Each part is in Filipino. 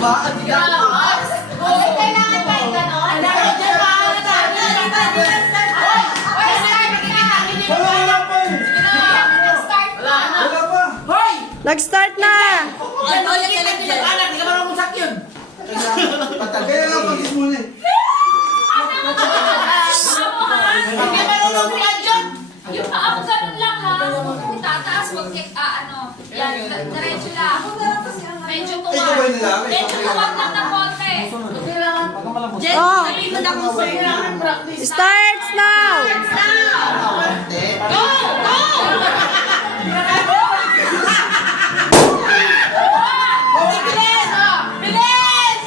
ba? Ang gawas! Kailangan ba yung ganon? Wala pa eh! Wala pa! Hoy! Nag-start na! Ano ulit ka lang dyan? Anak, hindi ka marunong sak yun! Kaya nga pag-is muna eh. Hindi marunong ka dyan! Yung paa mo ganun lang ha. Tataas, wag ano. Yan, diretso lang. Medyo tuwag. Medyo tuwag lang ng konti. Jen, Oh. sabi mo na kung saan. Starts now! Go! Go! Bilis! Bilis!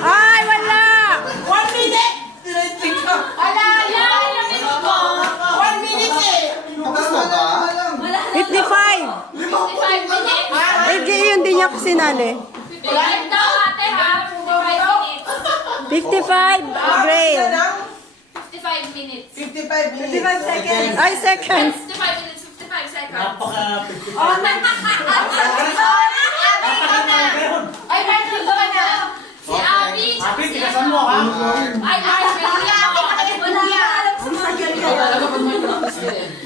Ay, wala! 1 minute! Wala! Yan! Yung minuto! 1 minute eh! 55! 55 minutes. Eh, yun din niya kasi nali. 55 daw ate ha. 55 minutes. 55, Grail. 55 minutes. 55 minutes. seconds. Ay, seconds. 55 minutes, 55 seconds. Oh, ay, Martin, ba na? Si Abby. Abi, tikasan mo ha? Ay, Marjorie. Wala alam kung saan ka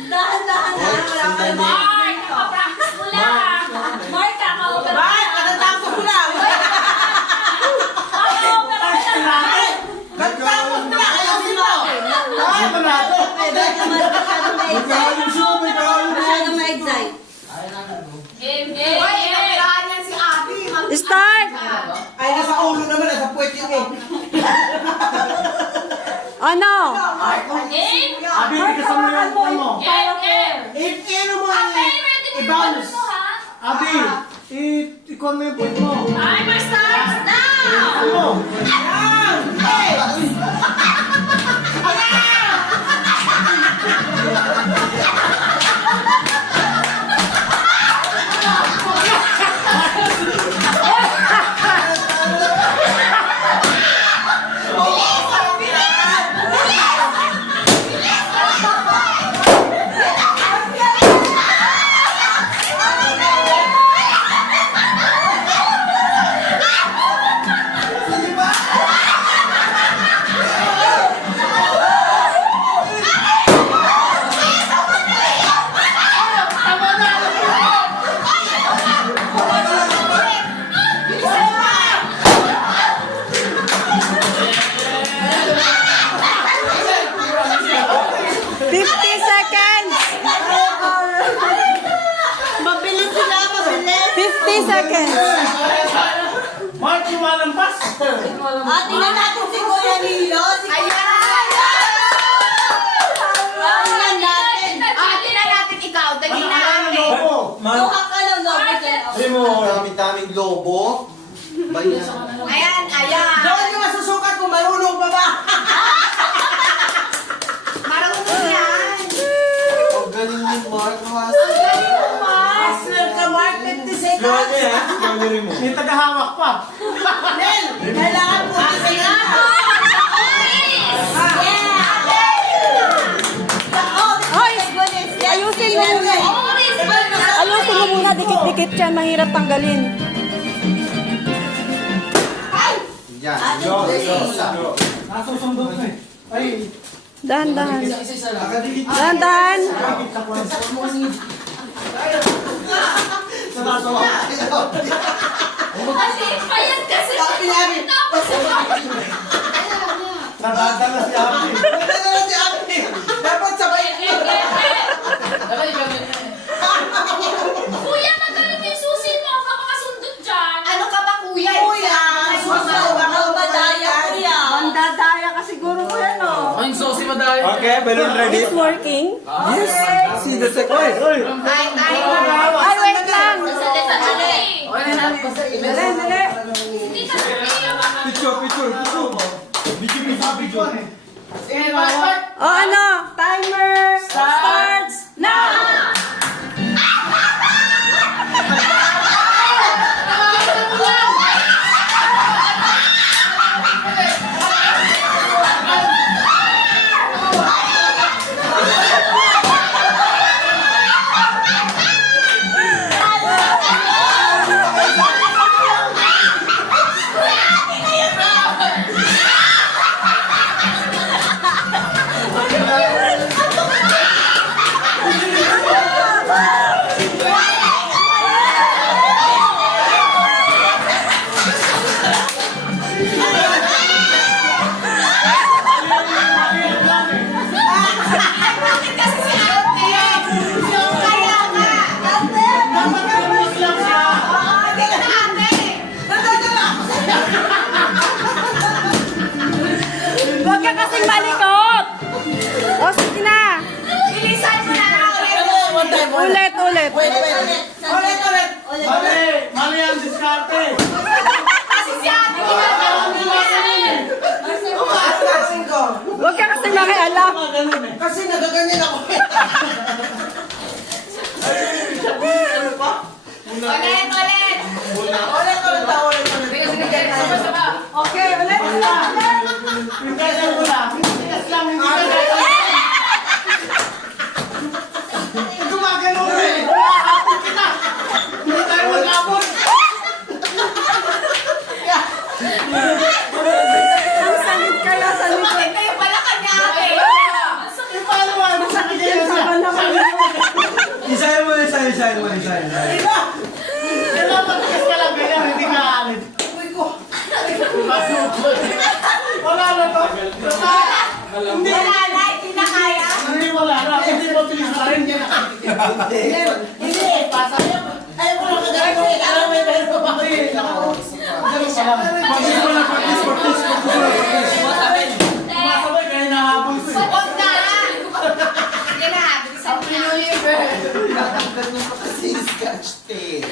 dahan-dahan na. Wala ka naman. Mark, nakapractice mo lang. Mark, kaka-over. Bakit? Patatapos mo lang. Kaka-over ka lang. Patatapos mo lang. Ayusin mo. Masyadong ma-excite. Game, game, Uy, game. inapirahan yan si Abby. Start! Ay, nasa ulo naman, nasa puwet yun eh. Ano? Game. Abi, tikasan mo yung ulo mo. Game, game. Ano mo Ate, ready mo yung i-bounce. mo ha? Abi, ikon mo yung point mo. Timer starts now! Ano? Mabilis sila, mabilis. 50 seconds. Mark, lumalampas. Tingnan natin si Kuya Nilo. Ayan! Tingnan natin. Tingnan natin ikaw. Tingnan natin. Mukha ka lang, lobo dyan. Sabi mo, daming lobo. Ayan, ayan. Doon yung masusukat kung marunong pa ba? Marunong yan. Ang galing ni Mark. Master ka, Mark, 50 seconds. May tagahawak pa. Nel, kailangan po sila. Hoy! Ayusin mo muna. Ayusin mo muna. Dikit-dikit yan. Mahirap tanggalin. Yan. Nasusundot na eh. Ay, Dahan-dahan. Nakadelete. Dahan-dahan. Kasi, payat kasi. Tapos, nadadala si Abi. Dapat sabay. kuya, magaling mo yung susi mo. Baka makasundot dyan. Ano ka ba, kuya? Kuya! Baka madaya, kuya. Mandadaya ka siguro ko yan, oh. Okay, balloon ready. It's working. Yes. See the second. Oy, oy. Ay, Ay, wait lang. Sandali, sandali. Hindi ka naman. Picture. Video. O ano? Timer starts now! Huwag ka kasing malikot! O, sige na! Bilisan mo na. Ulit. Mali ang diskarte. Kasi si ate ginagawa niya. Huwag ka kasing makialam. Kasi nagaganyan ako. Ulit. Okay, ulit. Pingkasan mo lang. Pingkas lang. Gumagano rin. Hapon kita. Hindi tayo maglabot. Ang salit kaya sa likod. Bakit kayo pala kanya ate? Paano ba? Masakit kayo Saban na kami. Isahin mo. Kailangan matigas ka lang ganyan. Hindi ka alit. Wala na to. Hindi. Wala na, hindi na kaya. Hindi wala na. Hindi mo pilis na rin. Hindi, pasaya. Ayaw ko lang kagaling ko. Alam mo yung meron pa. Masabay kaya nahabol ko. Huwag na. Sige na, bilisan mo na. Tatanggal mo pa kasi yung scotch tape.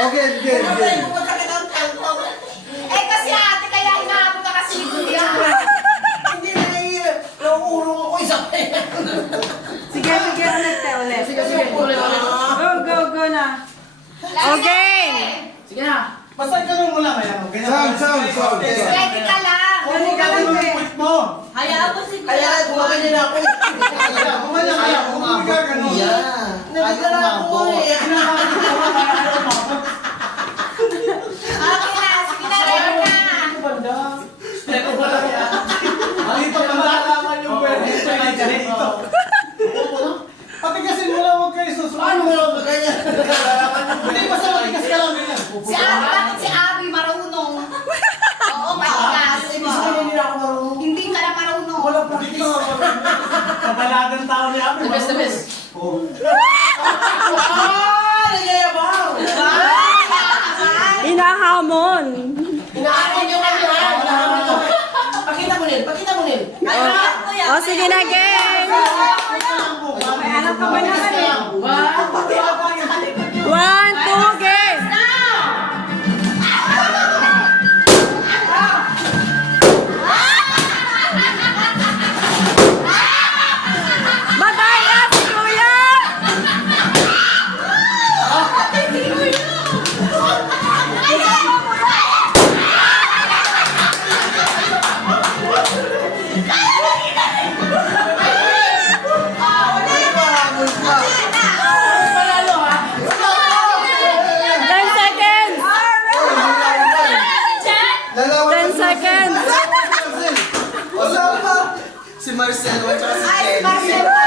Okay. Pumunta ka ng tangkong. Eh kasi ate, kaya hinahabol ka kasi dito yan. Hindi na nahihirap. Nauurong ako isa pa yan. Sige, ulit. Sige. Go na. Okay. Sige na. Basta ganun mo lang. Sound. Ready ka lang. Ready ka lang, te. Put mo. Hayaan mo si Kaya gumaganyan ako. Kumanya kaya. Kung ka ganun. Yan. Nabigla ako eh. Okay na, sige na, ready na. Dito ka nalaman yung pwede dito. Pati kasi mula huwag kayo susunod. Paano mo lang maganyan? Hindi basta matigas ka lang ganyan. Si Abby, bakit si Abby marunong? Oo, matigas. Ibig sabihin hindi na ako marunong. Hindi ka na marunong. Wala practice. Kadalagang tao ni Abby. The best. Oh. Nagyayabang! Inahamon. Inaamin nyo kami ha? Inaamin nyo. Pakita mo nil. O, sige na, gang. May alam ka ba naman eh? 1, 2, game. Madaya si Kuya. Si Marcelo at saka si Kelly.